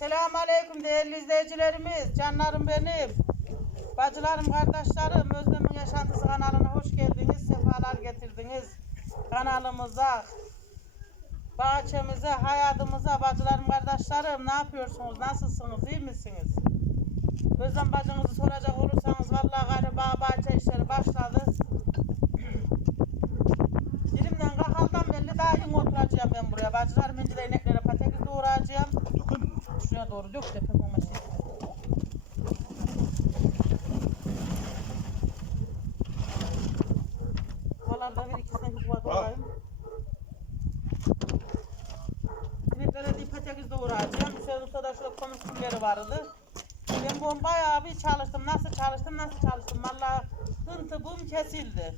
Selamun Aleyküm değerli izleyicilerimiz, canlarım benim, bacılarım, kardeşlerim, Özlem'in Yaşantısı kanalına hoş geldiniz, sefalar getirdiniz. Kanalımıza, bahçemize, hayatımıza, bacılarım, kardeşlerim ne yapıyorsunuz, nasılsınız, iyi misiniz? Özlem bacınızı soracak olursanız vallahi gayrı bağ bahçe işleri başladı. Belli daha iyi oturacağım ben buraya. Bacılarım ince de ineklere patates doğrayacağım. Şuraya doğru dök de pek olmasın. Kovalarda bir ikisine kova doğrayayım. İneklere de patates doğrayacağım. Şöyle ustada şurada konuşmaları vardı. Ben bu bayağı bir çalıştım. Nasıl çalıştım, nasıl çalıştım. Valla hıntı kesildi.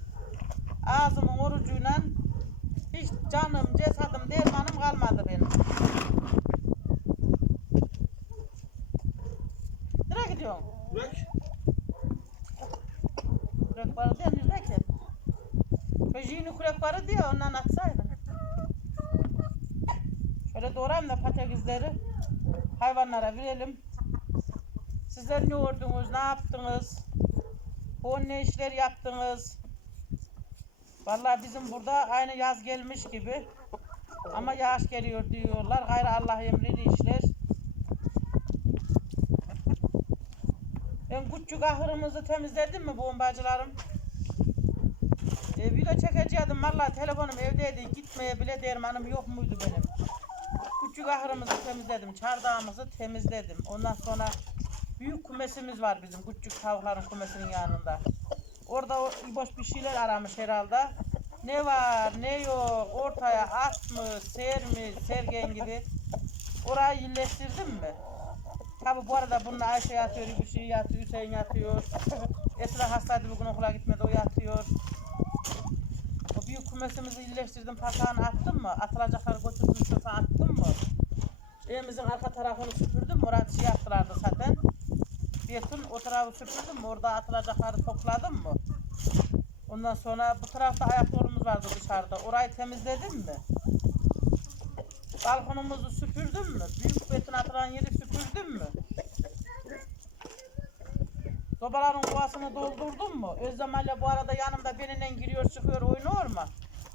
Ağzımın orucuyla hiç canım, cesadım, dermanım kalmadı benim. Nereye gidiyorsun? Bırak. Kurek varı diye nereye ki? Köşeğini kurek varı diye ondan atsaydın. Şöyle doğrayayım da patatesleri hayvanlara verelim. Sizler ne ördünüz, ne yaptınız? Bu ne işler yaptınız? Vallahi bizim burada aynı yaz gelmiş gibi. Ama yağış geliyor diyorlar. Gayrı Allah emrini işler. Ben küçük ahırımızı temizledim mi bombacılarım? E, video çekeceğim. Vallahi telefonum evdeydi. Gitmeye bile dermanım yok muydu benim? Küçük ahırımızı temizledim. Çardağımızı temizledim. Ondan sonra büyük kumesimiz var bizim. Küçük tavukların kumesinin yanında. Orada o boş bir şeyler aramış herhalde. Ne var ne yok ortaya atmış, sermiş, sergen gibi. Orayı iyileştirdim mi? Tabi bu arada bunun Ayşe yatıyor, bir şey yatıyor, Hüseyin yatıyor. Esra hastaydı bugün okula gitmedi, o yatıyor. O büyük kumesimizi iyileştirdim, patağını attım mı? Atılacakları götürdüm, çöpe attım mı? Evimizin arka tarafını süpürdüm? Orada şey yaptılardı zaten. Beton o tarafı süpürdüm mü? Orada atılacakları topladım mı? Ondan sonra bu tarafta ayak yolumuz vardı dışarıda. Orayı temizledim mi? Balkonumuzu süpürdüm mü? Büyük beton atılan yeri süpürdüm mü? Sobaların kovasını doldurdum mu? Özlem Ali'yle bu arada yanımda benimle giriyor çıkıyor oynuyor mu?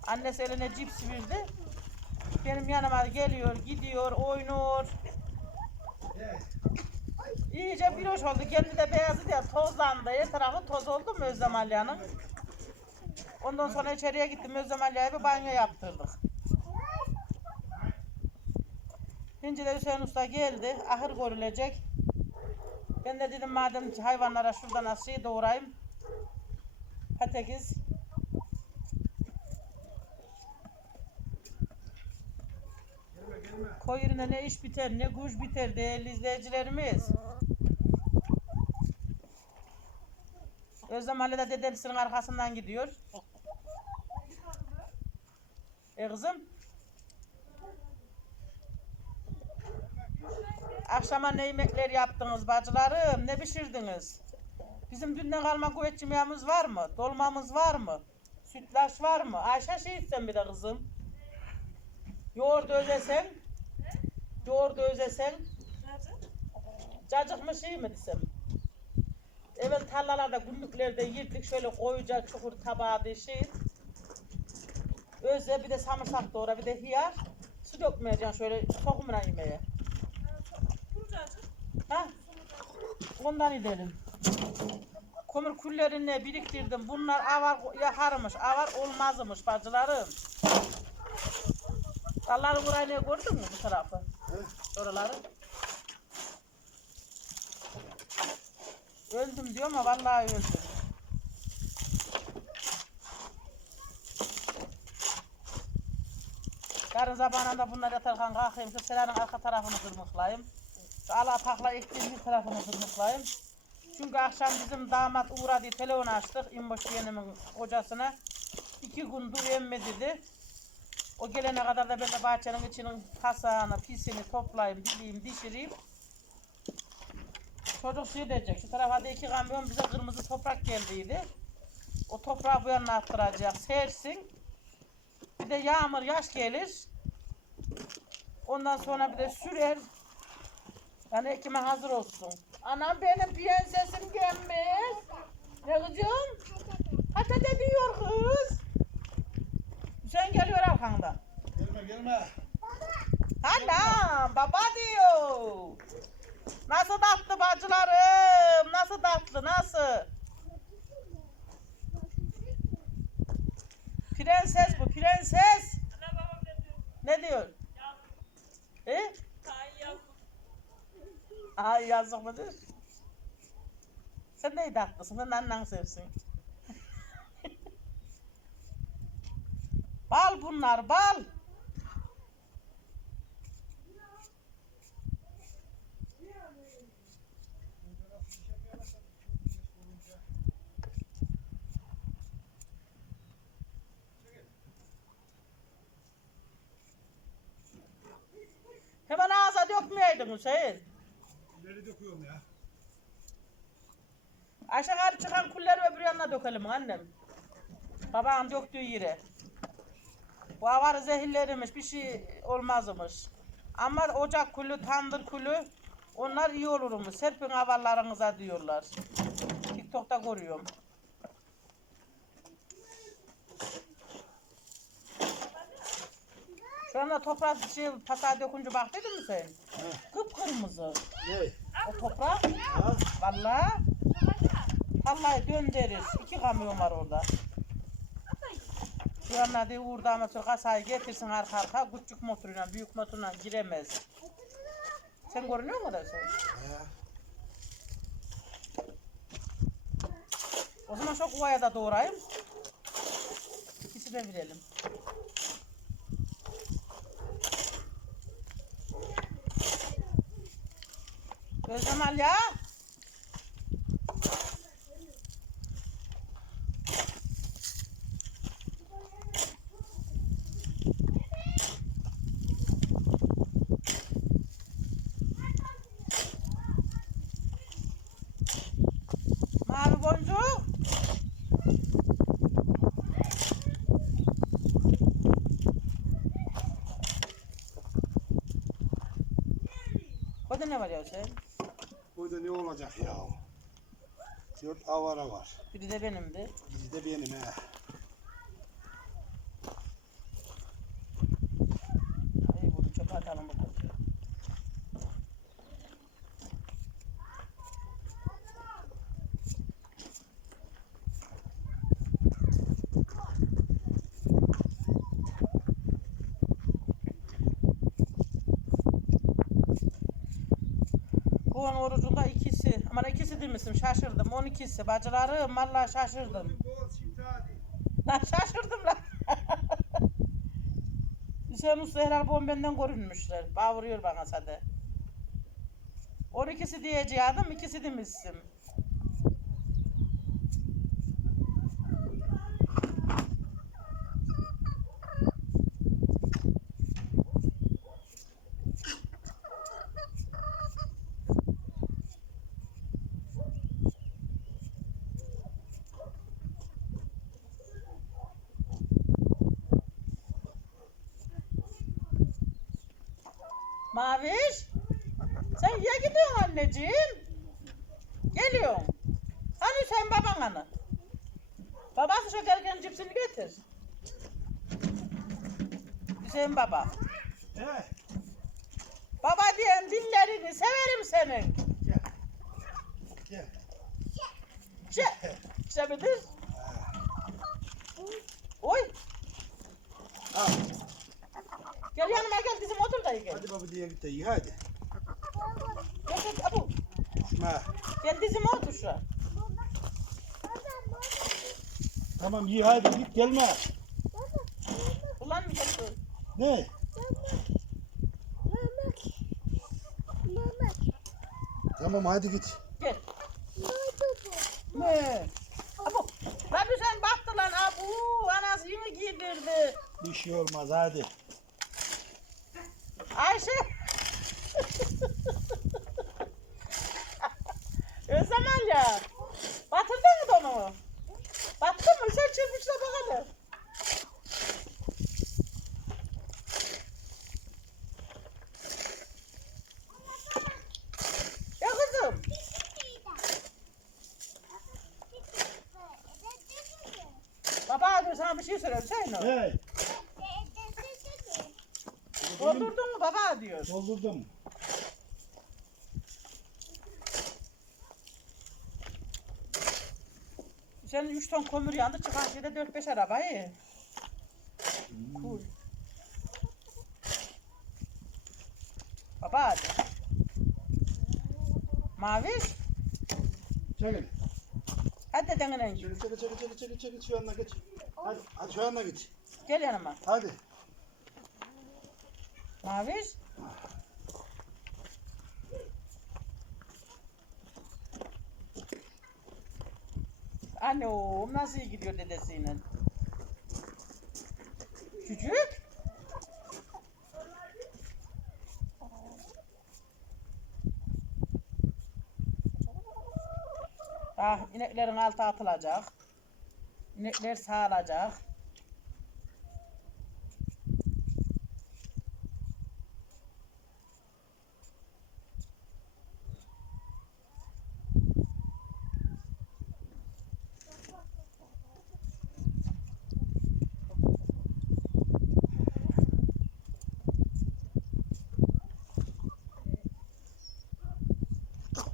Annesi eline cips verdi. Benim yanıma geliyor, gidiyor, oynuyor. İyice bir hoş oldu. Kendi de beyazı diye tozlandı. Her tarafı toz oldu mu Özlem Ali'nin? Ondan sonra içeriye gittim. Özlem Ali'ye bir banyo yaptırdık. Şimdi de Hüseyin Usta geldi. Ahır görülecek. Ben de dedim madem hayvanlara şuradan az şey doğrayayım. Patates. Koy yerine ne iş biter ne kuş biter değerli izleyicilerimiz. Özlem Ali de dedesinin arkasından gidiyor. E kızım? Akşama ne yemekler yaptınız bacılarım? Ne pişirdiniz? Bizim dünden kalma kuvvet yemeğimiz var mı? Dolmamız var mı? Sütlaç var mı? Ayşe şey içsen bir de kızım. Yoğurt özesen. Yoğurt özesen. Cacık mı şey mi desem? Evet tarlalarda günlüklerde yedik şöyle koyuca çukur tabağı bir şey. Öze bir de samırsak doğra bir de hiyar. Su dökmeyeceksin şöyle tohumuna yemeye. Ha? Ondan gidelim. Kömür küllerini biriktirdim. Bunlar avar yakarmış, avar olmazmış bacılarım. Dalları burayı ne gördün mü bu tarafı? Oraları. Öldüm diyor ama vallahi öldüm. Yarın zamanında bunlar yatarken kalkayım. Şu selanın arka tarafını kırmıklayayım. Şu ala pakla ektiğim bir tarafını kırmıklayayım. Çünkü akşam bizim damat uğradı telefon açtık. İmboş yeğenimin kocasına. İki gündür emme dedi. O gelene kadar da ben de bahçenin içinin kasağını, pisini toplayayım, dileyim, dişireyim. Çocuk şey diyecek, şu tarafa da iki kamyon bize kırmızı toprak geldiydi. O toprağı bu yanına attıracak, sersin. Bir de yağmur, yaş gelir. Ondan sonra bir de sürer. Yani ekime hazır olsun. Anam benim prensesim gelmiş. Ne kızım? Patates diyor kız. Sen geliyor arkandan. Gelme gelme. Anam baba diyor. Nasıl tatlı bacılarım? Nasıl tatlı nasıl? Prenses bu prenses. Ne diyor? E? Ay yazık mıdır? Sen de tatlısın. Sen annen sevsin. bal bunlar bal. Dökmeyeydin Hüseyin. İleri döküyorum ya. Aşağı çıkan kulları öbür yanına dökelim annem. Babam döktüğü yere. Bu avarı zehirlermiş bir şey olmazmış. Ama ocak kulü, tandır kulü onlar iyi olurmuş. Serpin avarlarınıza diyorlar. TikTok'ta görüyorum. Şu anda toprağa şey, patağa dökünce baktıydın mı sen? Kıpkırmızı. Ne? O toprak Ha? Vallahi vallahi döndürür. İki kamyon var orada. Şu an hadi Uğur'da ama sonra kasayı getirsin arka arka. Küçük motoruyla büyük motoruyla giremez. Sen görünüyor musun da sen? O zaman şu kuvaya da doğrayayım. İkisi de verelim. Özlem al ya. Mavi boncuk. Orada ne var ya sen? Burada ne olacak ya? Dört avara var. Biri de benimdi. Biri de benim he. Ay bunu çöpe atalım bakalım. Bu an orucunda ikisi, aman ikisi demişim şaşırdım. 12'si bacılarım vallahi şaşırdım. Lan şaşırdım lan. Hüseyin Usta herhalde bu benden görünmüşler. Bağırıyor bana sade. 12'si diyeceğim, ikisi demişsin. Maviş, sen ya gidiyorsun anneciğim? Geliyorsun. Hani sen baban hani? Babası şu gelgen cipsini getir. Hüseyin baba. He. Baba diyen dillerini severim senin. Gel. Gel. Şey, işte midir? Oy, Al. gel yanıma gel bizim otur da gel. Hadi baba diye git de iyi hadi. Gel gel abu. Ha. Gel dizime otur şu an. Tamam iyi hadi git gelme. Ulan mı gel? Ne? Tamam hadi git. Gel. Ne? Abu. Lan sen baktı lan abu. Anası yine giydirdi. Bir şey olmaz hadi. Ayşe. Özlem ya. Batırdın mı onu? Battı mı? Sen çırpışla bakalım. Şey Hüseyin o. Hey. Doldurdun mu baba diyor. Doldurdum. Senin 3 ton kömür yandı çıkan şeyde 4-5 arabayı. Cool. Baba hadi. Maviş. Çekil. Hadi dedenin Çekil çekil çekil çekil çekil çekil şu yanına geç. Hadi, hadi şu yanına geç. Gel yanıma. Hadi. Maviş. Anne o nasıl iyi gidiyor dedesiyle? Küçük. Ah ineklerin altı atılacak. İnekler sağılacak.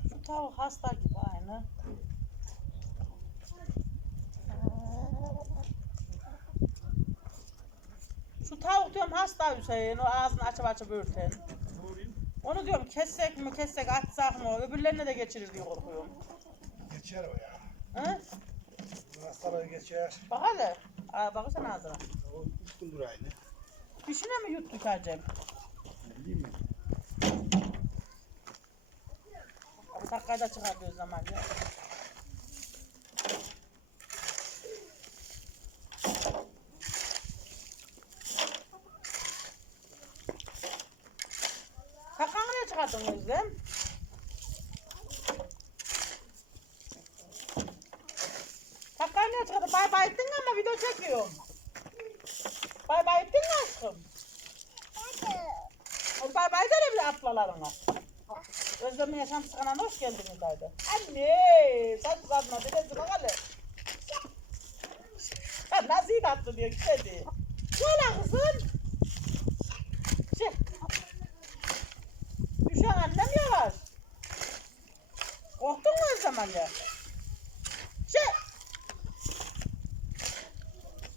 Şu tavuk hasta gibi aynı. Şu tavuk diyorum hasta Hüseyin, o ağzını açıp açıp örten. Onu diyorum kessek mi kessek atsak mı, öbürlerine de geçirir diye korkuyorum. Geçer o ya. Hı? Hastalığı geçer. Bak hele, Aa, baksana ağzına. O gündür aynı. Düşüne mi yuttuk acem? Ne bileyim mi? Abi takkayı da çıkardı o zaman ya. Takkayı niye çıkardın Özlem? Takkayı niye çıkardın? Bay bay ettin ama video çekiyorum. Bay bay ettin mi aşkım? De bir atlalarına. Özlem'in yaşantısı kanalına hoş geldiniz haydi. Anne, sen kızartma dedesi bak hele. Ha, nasıl iyi tatlı diyor gitmedi. Şöyle kızım. Şey. Düşen annem yavaş. Korktun mu Özlem anne? Şey.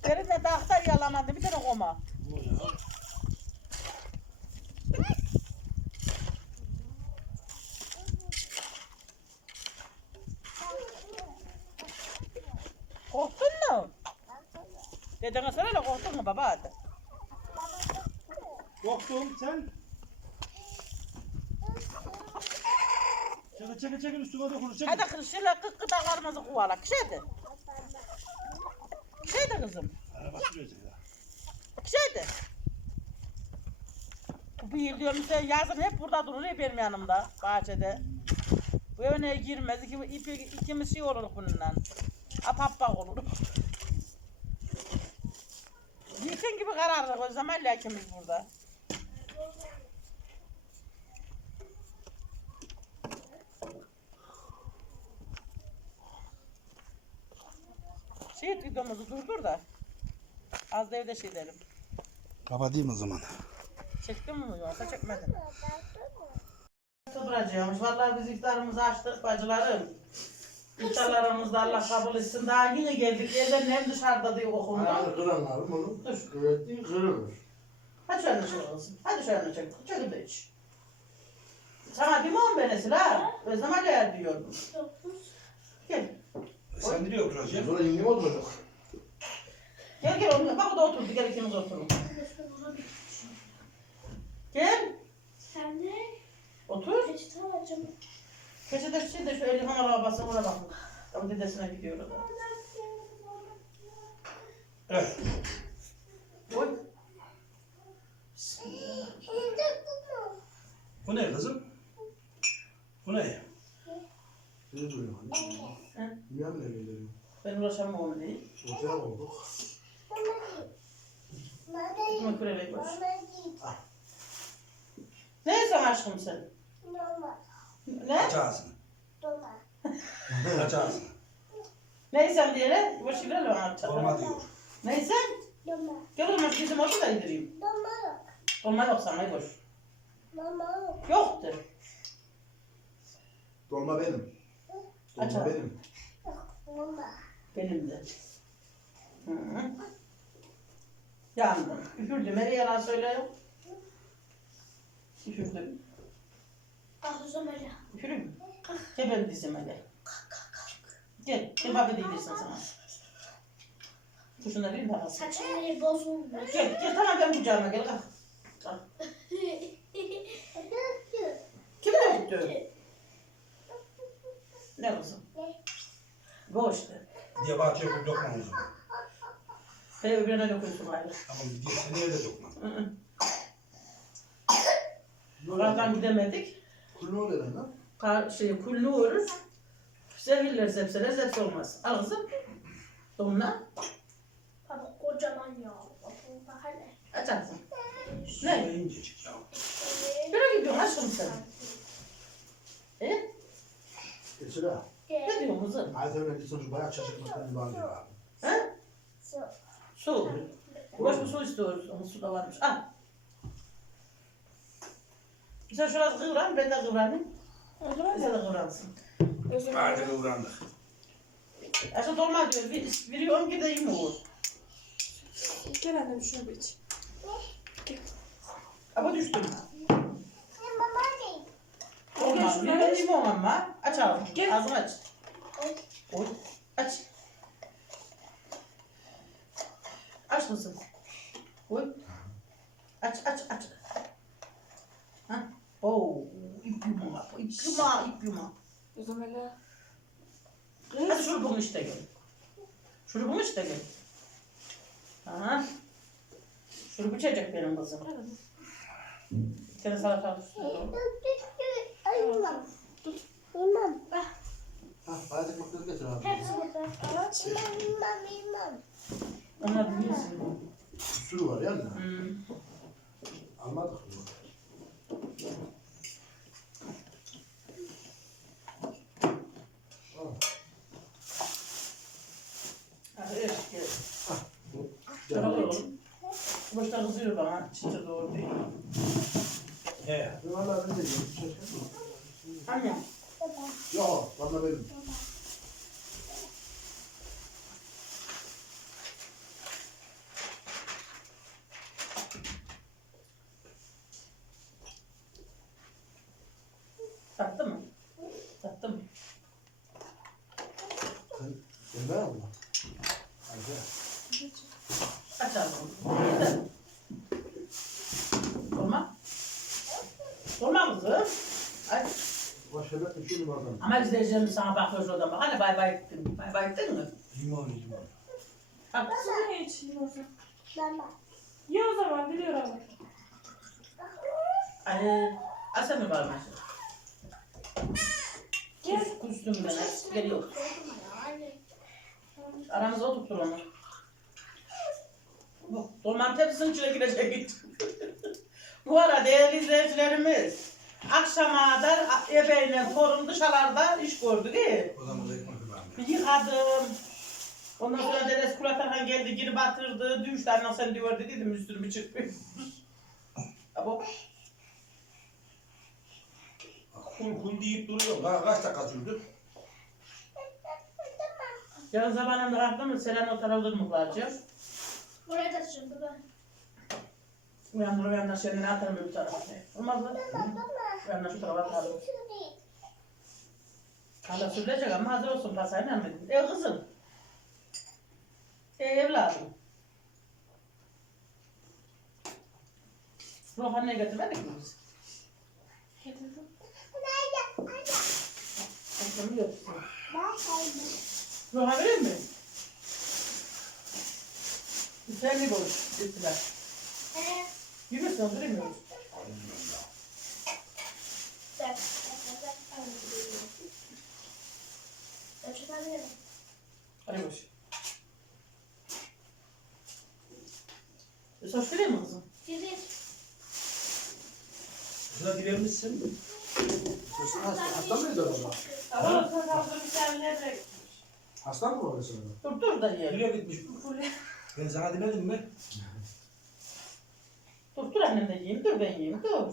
Derine dağıtar yalamadı bir tane koma. Bu ya. Korktun mu? Dedene söyle de korktun mu baba hadi. Korktum sen. Çekil çekil çekil üstüme dokunur çekil. Hadi kız şöyle kık gıdalarımızı kovalak. Şeydi. Şeydi kızım. Araba sürüyorsun ya. Şeydi. Bu yıl diyorum sen yazın hep burada durur ya benim yanımda bahçede. Bu öne girmez. İki, ipi, ikimiz şey oluruz bununla. Apappak olur. Yıkın gibi karardık o zaman ikimiz burada. Şey videomuzu durdur da. Az da evde şey derim. Kapatayım o zaman. Çektin mi yoksa çekmedin? Sıfıracıyormuş. Vallahi biz iftarımızı açtık bacılarım. İftarlarımızda Allah kabul etsin. Daha yeni geldik. Evden hem dışarıda diye okundu. Ayağını kıranlarım onu Dur. kuvvetli kırılır. Hadi şöyle çıkalım. Hadi şöyle çek. Çekil de iç. Sana değil mi on benesi la? Özlem Ali diyordum. Gel. Sen nereye oturacaksın? Sonra yenge mi oturacak? Gel gel oğlum. Bak o da oturdu. Gel ikimiz oturun. Gel. Sen de Otur. peçete alacağım. Bir şey de şu Elihan arabası oraya bak. Ama dedesine gidiyor o da. Evet. Oy. Bu ne kızım? Bu ne? Ne duruyor? Hı? Niye mi geliyor? Ben uğraşamam onu değil. Otel olduk. Ekmek kurele koş. Neyse aşkım sen? Ne? Aç ağzını. Aç ağzını. Neyse diye bu şeyler mi anlatacak? Olma diyor. Neyse. Olmaz bizim olsa da indireyim. Mama yok. Dolma yok sana boş. Mama yok. Yoktur. Dolma benim. Dolma abi. benim. Mama. Benim de. Hı -hı. Yandım. Üfürdüm. Her yalan söylüyorum. Üfürdüm. O zaman ya. Üfürüm mü? Gel benim dizime gel. Gel. Gel baba değilsin sana. Dur şunları vereyim de alsın. Saçları bozulmuş. Gel, gel tamam ben kucağıma gel kalk. Kalk. Döktü? Ne kızım? Boştu. Diye bahçeye koy dokma o zaman. Hele öbürüne dökülsün gayrı. Ama diye seni evde dokma. Hı hı. Oradan gidemedik. Kullu oluyor lan. Kar, şey, kullu vurur. Zehirler zepseler zepse olmaz. Al kızım. Donla. Baba kocaman ya. Bak hele. Aç ağzını. Ne? İncecik ya. Nereye gidiyorsun aşkım sen? E? Geçir ha. Ne diyorsun kızım? Ayten öncesi şu bayağı şaşırtmasını bağlıyor abi. He? Su. Boş bir su istiyoruz. Onun su da varmış. Al. Sen şurası kıvran, ben de kıvranayım. Sen de kıvransın. Hadi uğrandık. Aşağı dolma diyor. Bir, veriyorum ki de iyi mi olur? Gel annem şunu bir iç. Ama düştüm. Olmaz. Bir aç. limon ama. Aç ağzını. Gel. Ağzını aç. Oy. Aç. Aç mısın? Oy. Aç aç aç. Ha? Oo, ip yuma, ip yuma, ip yuma. O zaman la. Hadi şurubumu işte gel. Şurubumu işte gel. Aha. Şurubu içecek benim kızım. Bir tane salata tutuyorum. İmam. İmam. Ha bayağı makinesi getir abi. Hepsi burada. İmam imam imam. Onlar bilirsin. Sürü var yani. Hmm. Almadık mı? Al. Hadi evet, gel. Gel. Şöyle oğlum. Boşta kızıyor bana. Çıtır doğru değil. He. Valla ben de yiyorum. Şaşırdım. Annem. Yok, valla benim. Tattı mı? Tattı mı? Sen, sen ver abla. Hadi. Aç ağzını. Yeter. Olma. Olma kızım. Ay. Başka bir şu numaradan. Ama izleyicilerimiz sana bakıyor oradan bak. Hani bay bay ettin. Bay bay ettin mi? Limon limon. Ha. Su ne içeyim o zaman? Mama. Ye o zaman biliyor ama. Ay. Asa mı var maşallah? Kus, kustum ben. Geliyor. Anne. Aramıza oturtur onu. Bu dolmanın tepsisinin içine girecek. Bu arada değerli izleyicilerimiz akşama kadar ebeğine torun dışarılarda iş gördü değil mi? O zaman da ekmek var. Bir yıkadım. Ondan sonra Deniz Kuratarhan geldi geri batırdı. Düştü anne sen diyor dedim üstümü çıkmış. Abo Kul kul deyip duruyor. Ka kaç dakika sürdü? yarın zamanında kalktım mı Selen o tarafa durmuklarca. Buraya da tutun baba. Uyandır uyandır Selen'i atarım öbür tarafa. Olmaz mı? Uyandır şu tarafa atarım. Hala sürülecek ama hazır olsun pasayla dedim. E kızım. E evladım. Ruh anne getirmedik mi biz? Aklımı yoksun. Ruha verir mi? Sen mi boş? Gittiler. Yürüyorsun, duramıyoruz. Hadi boş. Sos vereyim mi kızım? Şuna dilemişsin. Sen hasta, hasta mıydı baba? Ama o kadar bir tane levrek. Hasta mı mesela? Dur dur da yiyelim. Nereye gitmiş? Ben sana demedim mi? Dur dur annem de yiyeyim. Dur ben yiyeyim. Dur.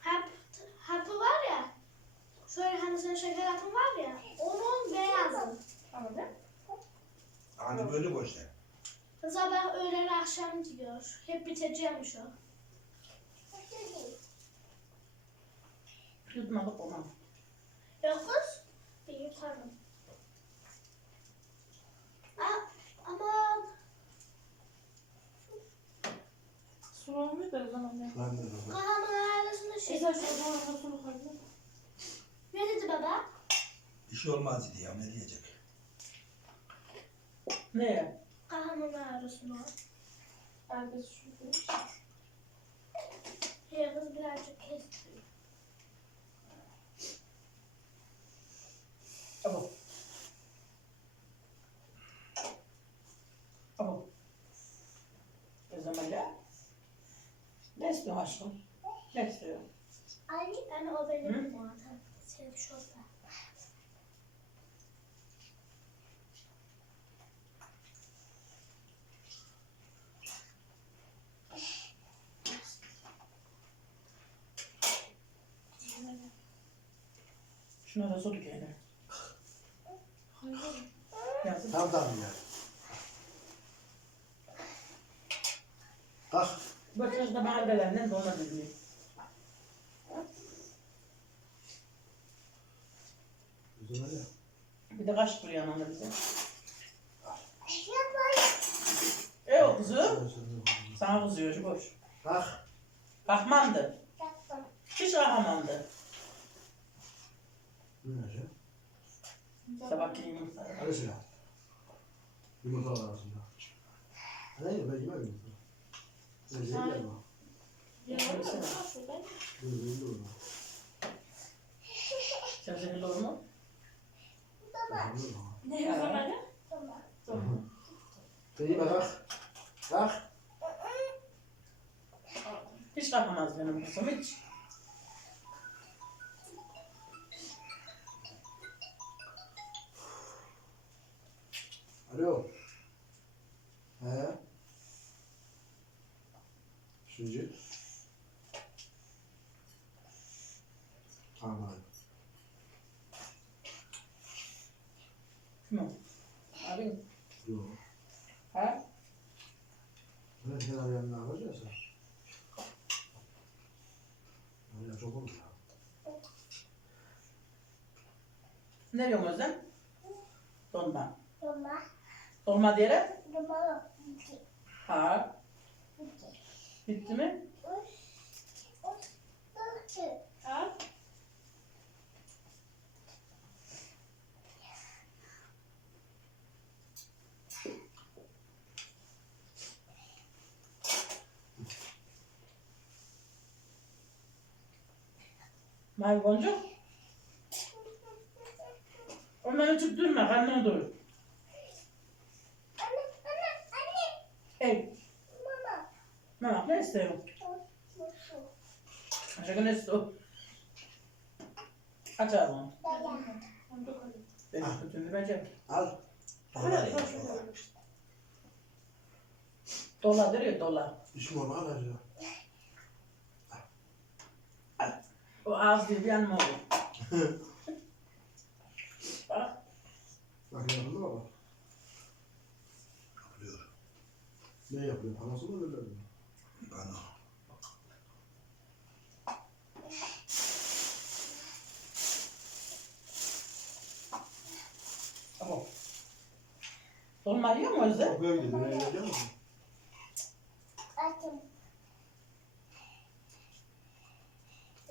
Hap, hapı var ya. Şöyle hani senin şeker hapın var ya. Onun beyazı. Ne? Hani böyle boş ver. Sabah öğlen akşam diyor. Hep biteceğimiş o. Yutmadık onu. Yok kız. Bir yutarım. Aa, aman. Su olmuyor da o zaman ne? Ben de öyle. Kahamın ailesinde şey. Esas şu doğru sulu kaldı. Ne dedi baba? Bir şey olmaz dedi ya ne diyecek. Ne? Kahamın ailesinde. Herkes şu kız birazcık kesti. Abo. O zaman ya. Ne istiyorsun aşkım? Ne istiyorsun? Ay yani o benim muhatabım. Senin şurada. Şuna da su dökelim. Tam yani. Kalk. Çocukta mahallelerinden de ona bilmiyor. Güzel öyle. Bir de kaşık buluyor anamda bize. E o de- Sana kızıyor şu boş. Kalk. Kalkmandı. Hiç kalkamandı. Ne şey? Sabahki yumurta. Hadi silah. Yumurta var arasında. Hadi ye ben yemem yumurta. Olur. Sen senin olur mu? Olur mu? Ne zaman ne? Sen yeme kalk. Kalk. Hiç kalkamaz benim kızım hiç. Alo. He? Şucu. Tamam hadi. Kim o? Abin. Yok. Ha? Ben sen arayan ne yapacaksın? Arayan çok oldu ya. Ne diyorsun Özlem? Dolma. Dolma. Dolma diyerek? Dolma. Ha. Bitti mi? Ha? Mavi boncuk. Ondan uçup durma, karnını doyur. Hey, Mehmet ne istiyorsun? Aşağı ne istiyorsun? Aç ağzını. Koyayım. Ben sütümü vereceğim. Al. Hadi koy şurada. Dola duruyor dola. İşim olma al. O ağız değil bir yanıma olur. Bak. Bak yapıldı baba? Yapılıyor. Ne yapıyor? Anası mı öyle mi? Bana. Tamam. Dolma yiyor mu Özlem? Kapıya gidiyor. Nereye gidiyor musun?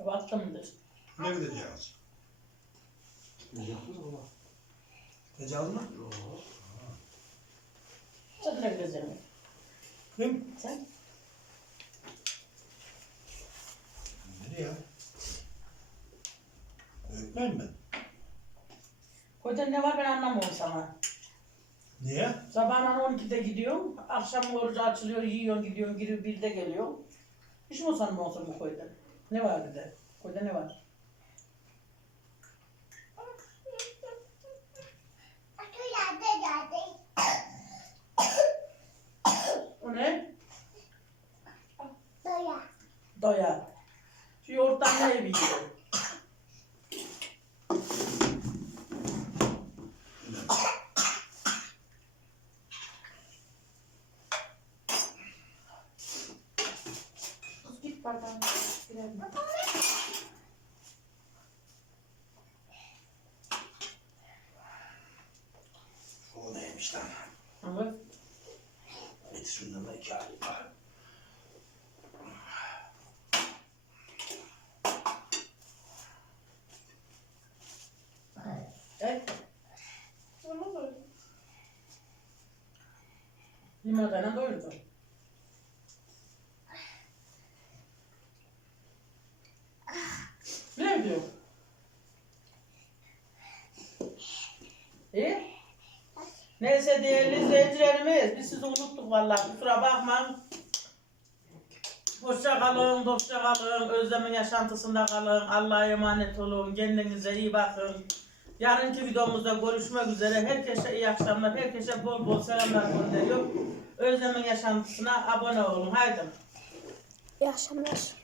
Baktımdır. Ne gideceğiz? Gidecek misin baba? Gideceğiz mi? Yok. Ne gideceksin? Kim? Sen? Nereye? Öğretmen mi? Kocan ne var ben anlamıyorum sana. Niye? Sabahın 12'de gidiyorsun, akşam orucu açılıyor, yiyorsun, gidiyorsun, giriyor, 1'de geliyor. Hiç mi sanmıyorsun bu koyda? Ne var bir de? Koyda ne var? O ne? Doya. Şu yoğurttan ne yiyor? Git bardağını. Girelim. O neymiş lan? Evet. Getir şundan da iki alayım. Evet. Onu da Limonatayla doyurdu. Ne diyor? İyi. Değerli izleyicilerimiz biz sizi unuttuk vallahi kusura bakmayın. Hoşça kalın, dostça kalın, özlemin yaşantısında kalın, Allah'a emanet olun, kendinize iyi bakın. Yarınki videomuzda görüşmek üzere. Herkese iyi akşamlar, herkese bol bol selamlar gönderiyorum. Özlemin yaşantısına abone olun. Haydi. İyi akşamlar.